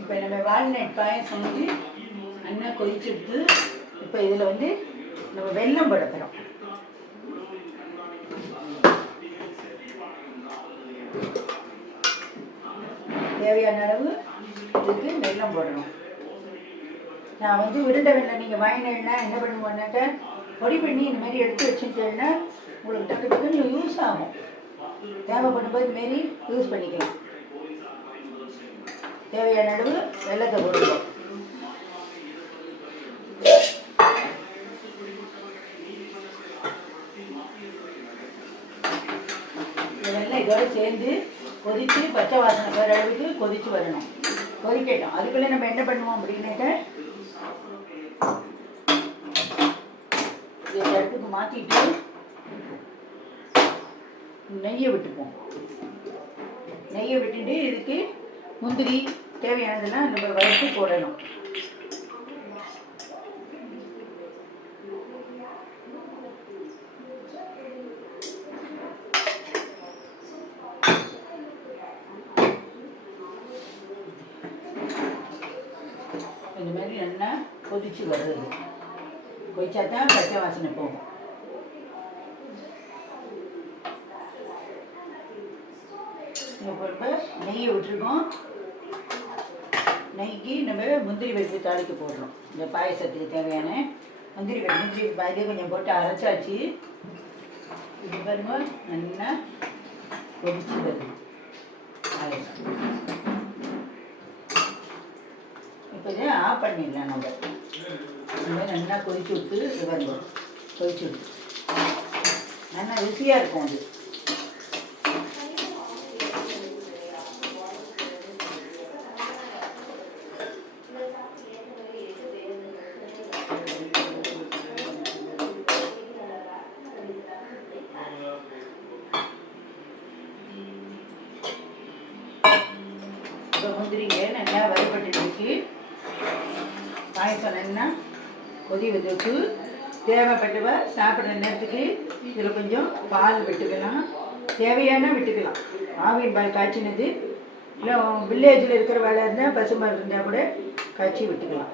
இப்போ நம்ம வால்நட் பாயசம் வந்து நல்லா கொதிச்சுடுத்து. இப்போ இதில் வந்து நம்ம வெல்லம் போட போகிறோம். தேவையான அளவு இதுக்கு வெல்லம் போடணும். நான் வந்து உருண்டை வெல்லம் நீங்கள் வாங்கினேன்னா என்ன பண்ணுவோன்னாக்கா பொடி பண்ணி இந்த மாதிரி எடுத்து வச்சுட்டேன்னா உங்களுக்கு டக்கு டக்குன்னு யூஸ் ஆகும். தேவைப்படும்போது இதுமாரி யூஸ் பண்ணிக்கலாம். தேவையான அளவு வெல்லத்தை போடுவோம். வெல்லம் இதோடு சேர்ந்து கொதித்து பச்சை வாசனை வர அளவுக்கு கொதித்து வரணும். கொதிக்கட்டும். அதுக்குள்ளே நம்ம என்ன பண்ணுவோம் அப்படின்னாக்க இதை அடுப்புக்கு மாற்றிட்டு நெய்யை விட்டுப்போம். நெய்யை விட்டுட்டு இதுக்கு முந்திரி தேவையானதெல்லாம் நம்ம வறுத்து போடணும். இந்த மாதிரி நல்லா கொதிச்சு வருது. கொதிச்சா தான் பச்சை வாசனை போகும். இப்போ நெய்யை விட்டுருக்கோம். நெய்க்கு நம்ம முந்திரி பருப்பு தாளிக்கு போடுறோம். இந்த பாயசத்துக்கு தேவையான முந்திரி பாயசம் கொஞ்சம் போட்டு அரைச்சாச்சு. இது பாருங்க நல்லா கொதிச்சு வருது பாயசம். இப்போ இதை ஆஃப் பண்ணிடலாம். நம்ம நல்லா கொதிச்சு விட்டு இது பாருங்க கொதிச்சு விட்டு நல்லா ருசியாக இருக்கும். அது இப்போ முந்திரிங்க நல்லா வறுபட்டுருக்கு. பாயசம் நல்லா கொதி வச்சுட்டு தேவைப்பட்டவ சாப்பிட்ற நேரத்துக்கு இதில் கொஞ்சம் பால் விட்டுக்கலாம். தேவையான விட்டுக்கலாம். ஆவின் பால் காய்ச்சினது இல்லை வில்லேஜில் இருக்கிற வேலை இருந்தால் பசுமால் இருந்தால் கூட காய்ச்சி விட்டுக்கலாம்.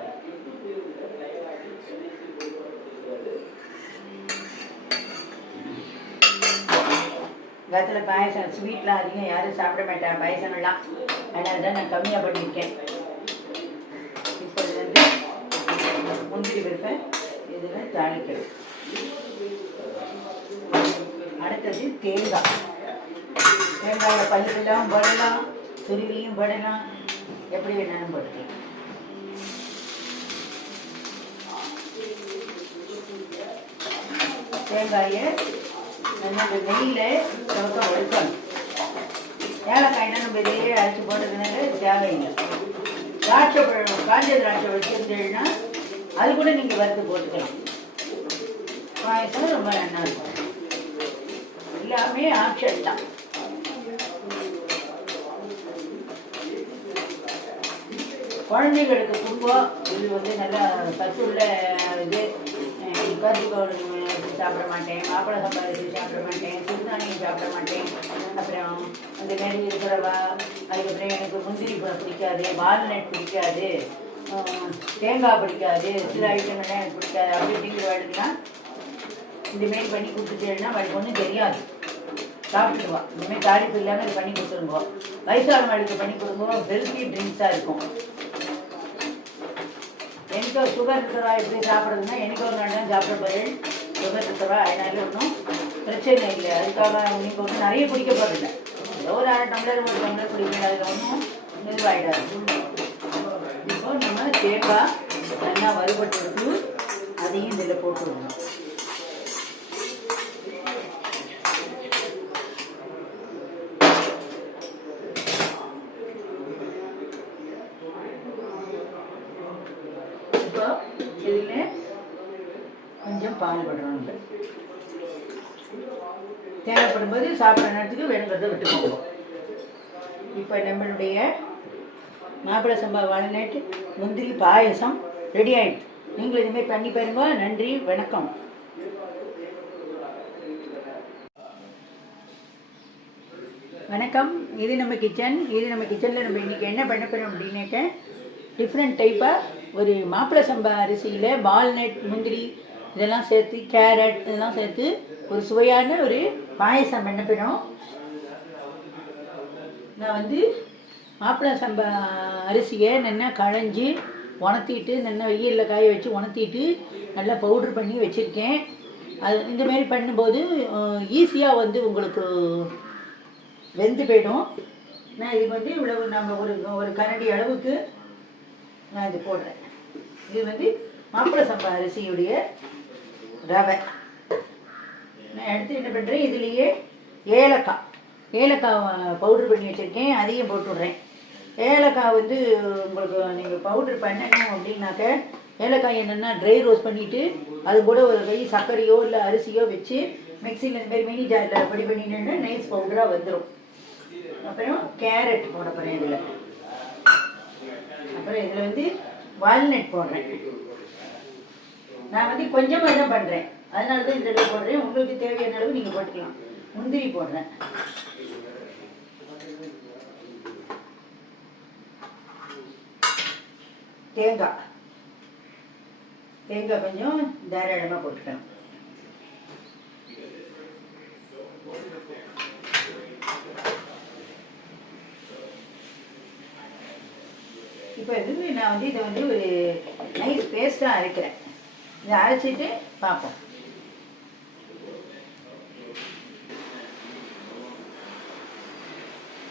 காலத்தில் பாயசம் ஸ்வீட்லாம் அதிகம் யாரும் சாப்பிட மாட்டாங்க பாயசங்கள்லாம். அதனால தான் நான் கம்மியாக பண்ணியிருக்கேன். இப்போ வந்து முந்திரி பருப்பை இதில் தாளிக்கணும். அடுத்தது தேங்காய். தேங்காயில் பல்லுக்கெல்லாம் போடலாம், துருவியும் போடலாம், எப்படி வேணாலும் போட்டுக்கலாம். தேங்காயை நல்லா இந்த நெய்யில் சவக்க வறுக்கணும். ஏலக்காய்னா நம்ம இதையே அரைச்சி போட்டதுனால தேவையில்லை. திராட்சை பழம் காஞ்ச திராட்சை வச்சுருந்தேன்னா அது கூட நீங்கள் வறுத்து போட்டுக்கலாம். பாயசம் ரொம்ப நல்லா இருக்கும். எல்லாமே ஆப்ஷன் தான். குழந்தைகளுக்கு குடும்பம் இது வந்து நல்லா சத்துள்ள இது. கருப்பு சாப்பிட மாட்டேன், மாப்பிள்ளை சம்பாதிச்சு சாப்பிட மாட்டேன், சுடுதானியை சாப்பிட மாட்டேன், அப்புறம் அந்த மாதிரி இருக்கிறவா, அதுக்கப்புறம் எனக்கு முந்திரி பிடிக்காது, வால்நட் பிடிக்காது, தேங்காய் பிடிக்காது, சில ஐட்டங்கள்லாம் எனக்கு பிடிக்காது அப்படி இப்படிங்கிற வாழ்க்கைலாம் இந்தமாரி பண்ணி கொடுத்துட்டேன்னா அவளுக்கு ஒன்றும் தெரியாது, சாப்பிட்டுக்குவா. இந்தமாரி தாளிப்பு இல்லாமல் இது பண்ணி கொடுத்துருங்கோ. வயசானவளுக்கு பண்ணி கொடுங்கோ. ஹெல்த்தி ட்ரிங்க்ஸாக இருக்கும். எனக்கு சுகர் இருக்கிறவா எப்படி சாப்பிட்றதுன்னா எனக்கு ஒரு நாள் தான் சாப்பிட பதில் சுகர் இருக்கிறவா. அதனால ஒன்றும் பிரச்சனை இல்லை. அதுக்காக நீங்கள் ஒன்றும் நிறைய குடிக்க போகிறதில்லை. ஏதோ ஒரு 1/2 டம்ளர் 1 டம்ளர் குடிக்க. அதில் ஒன்றும் இதுவாகிடாது. இப்போ நம்ம தேங்காய் நல்லா வறுபட்டு எடுத்து அதையும் இதில் போட்டு விடணும். இப்போ இதில் கொஞ்சம் பால் விடணும். தேவைப்படும் போது சாப்பிட்ற நேரத்துக்கு வேணுங்கிறத விட்டுக்கோங்க. இப்போ நம்மளுடைய மாப்பிள்ளை சம்பா வால்நட் முந்திரி பாயசம் ரெடி ஆகிடுது. நீங்களும் இதுமாரி பண்ணி பாருங்க. நன்றி, வணக்கம். வணக்கம். இது நம்ம கிச்சனில் நம்ம இன்றைக்கி என்ன பண்ண போகிறோம் அப்படின்னாக்க டிஃப்ரெண்ட் டைப்பாக ஒரு மாப்பிள்ளை சம்பா அரிசியில் வால்நட், முந்திரி இதெல்லாம் சேர்த்து, கேரட் இதெல்லாம் சேர்த்து ஒரு சுவையான ஒரு பாயசம் பண்ண போகிறோம். நான் மாப்பிள்ளை சம்பா அரிசியை நல்லா களைஞ்சி உணர்த்திட்டு, நல்லா வெயிலில் காய வச்சு உணர்த்திட்டு நல்லா பவுட்ரு பண்ணி வச்சுருக்கேன். அது இந்தமாரி பண்ணும்போது ஈஸியாக உங்களுக்கு வெந்து போய்டும். நான் இது இவ்வளவு நம்ம ஒரு கரண்டி அளவுக்கு நான் இது போடுறேன். இது மாப்பிள்ளை சம்பா அரிசியுடைய ரவை. நான் எடுத்து என்ன பண்ணுறேன், இதுலேயே ஏலக்காய் பவுட்ரு பண்ணி வச்சுருக்கேன், அதையும் போட்டுடுறேன். ஏலக்காய் உங்களுக்கு நீங்கள் பவுட்ரு பண்ணணும் அப்படின்னாக்க ஏலக்காய் என்னென்னா ட்ரை ரோஸ்ட் பண்ணிவிட்டு அது கூட ஒரு கை சர்க்கரையோ இல்லை அரிசியோ வச்சு மிக்சியில் இந்த மாதிரி மினி ஜாரில் பொடி பண்ணிட்டோன்னா நைஸ் பவுடராக வந்துடும். அப்புறம் கேரட் போட போகிறேன் இதில். அப்புறம் இதில் வால்நட் போடுறேன். நான் கொஞ்சமாக தான் பண்ணுறேன், அதனால தான் இந்த அளவு போடுறேன். உங்களுக்கு தேவையான அளவு நீங்கள் போட்டுக்கலாம். முந்திரி போடுறேன். தேங்காய் கொஞ்சம் தாராளமாக போட்டுக்கணும். இப்போ நான் இதை ஒரு நைஸ் பேஸ்ட்டாக அரைக்கிறேன். இதை அரைச்சிட்டு பார்ப்போம்.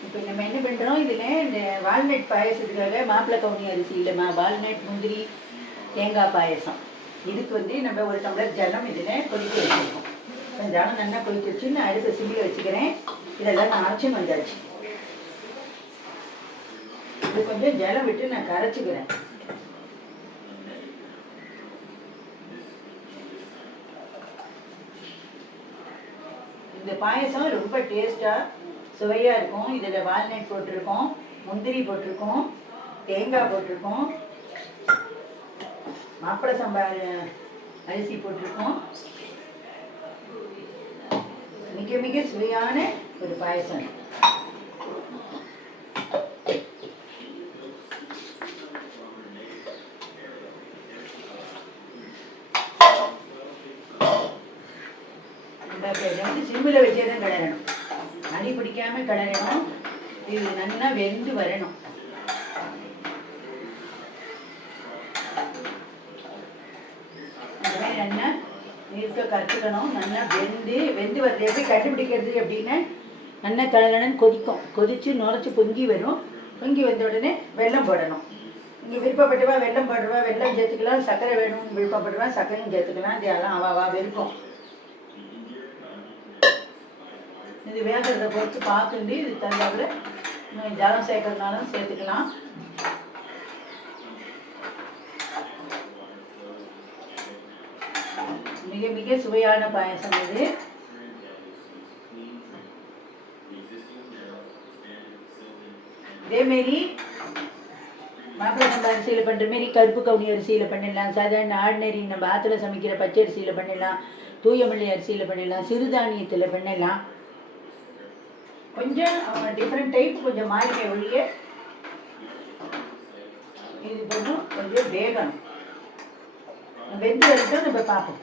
இப்போ நம்ம என்ன பண்ணுறோம், இதில் இந்த வால்நட் பாயசத்துக்காக மாப்பிள்ளை கவுனி அரிசியில் வால்நட், முந்திரி, தேங்காய் பாயசம். இதுக்கு நம்ம ஒரு டம்ளர் ஜலம் இதில் கொதிக்க வச்சுருக்கோம். ஜலம் நல்லா கொதிக்க வச்சு நான் அடுத்த சிம்மில் வச்சுக்கிறேன். இதெல்லாம் நான் அரைச்சி வந்தாச்சு. இது கொஞ்சம் ஜலம் விட்டு நான் கரைச்சிக்கிறேன். இந்த பாயசம் ரொம்ப டேஸ்ட்டாக சுவையாக இருக்கும். இதில் வால்நட் போட்டிருக்கோம், முந்திரி போட்டிருக்கோம், தேங்காய் போட்டிருக்கோம், மாப்பிள்ளை சம்பா அரிசி போட்டிருக்கோம். மிக மிக சுவையான ஒரு பாயசம். சிம்மில் வச்சே தான் கிளறணும், அடி பிடிக்காம கிளறணும். இது நல்லா வெந்து வரணும். அந்த மாதிரி நல்லா நீர்க்க கரைச்சிக்கணும். நல்லா வெந்து வருது. எப்படி கண்டுபிடிக்கிறது அப்படின்னா, நல்லா தளகலன்னு கொதித்து நுரைச்சி பொங்கி வரும். பொங்கி வந்த உடனே வெல்லம் போடணும். இங்கே விருப்பப்பட்டுவா வெல்லம் போடுவா, வெல்லம் சேர்த்துக்கலாம். சர்க்கரை வேணும்னு விருப்பப்பட்டுவா சர்க்கரையும் சேர்த்துக்கலாம். இதெல்லாம் அவாவா விருப்பம். இது வேகிறத பொறுத்து பார்த்துட்டு இது தகுந்தாப்புல ஜலம் சேர்க்கறதுனாலும் சேர்த்துக்கலாம். மிக மிக சுவையான பாயசம் இது. இதேமாரி மாப்பிள்ளை சம்பா அரிசியில் பண்ணுற மாரி கருப்பு கவுனி அரிசியில் பண்ணிடலாம். சாதாரண ஆர்டினரி நம்ம ஆற்றுல சமைக்கிற பச்சை அரிசியில் பண்ணிடலாம். தூயமல்லி அரிசியில் பண்ணிடலாம். சிறுதானியத்தில் பண்ணிடலாம். கொஞ்சம் டிஃப்ரெண்ட் டைப் கொஞ்சம் மாறின ஒழிய இது கொஞ்சம் வேகணும். வெந்து வரைக்கும் நம்ம பார்ப்போம்.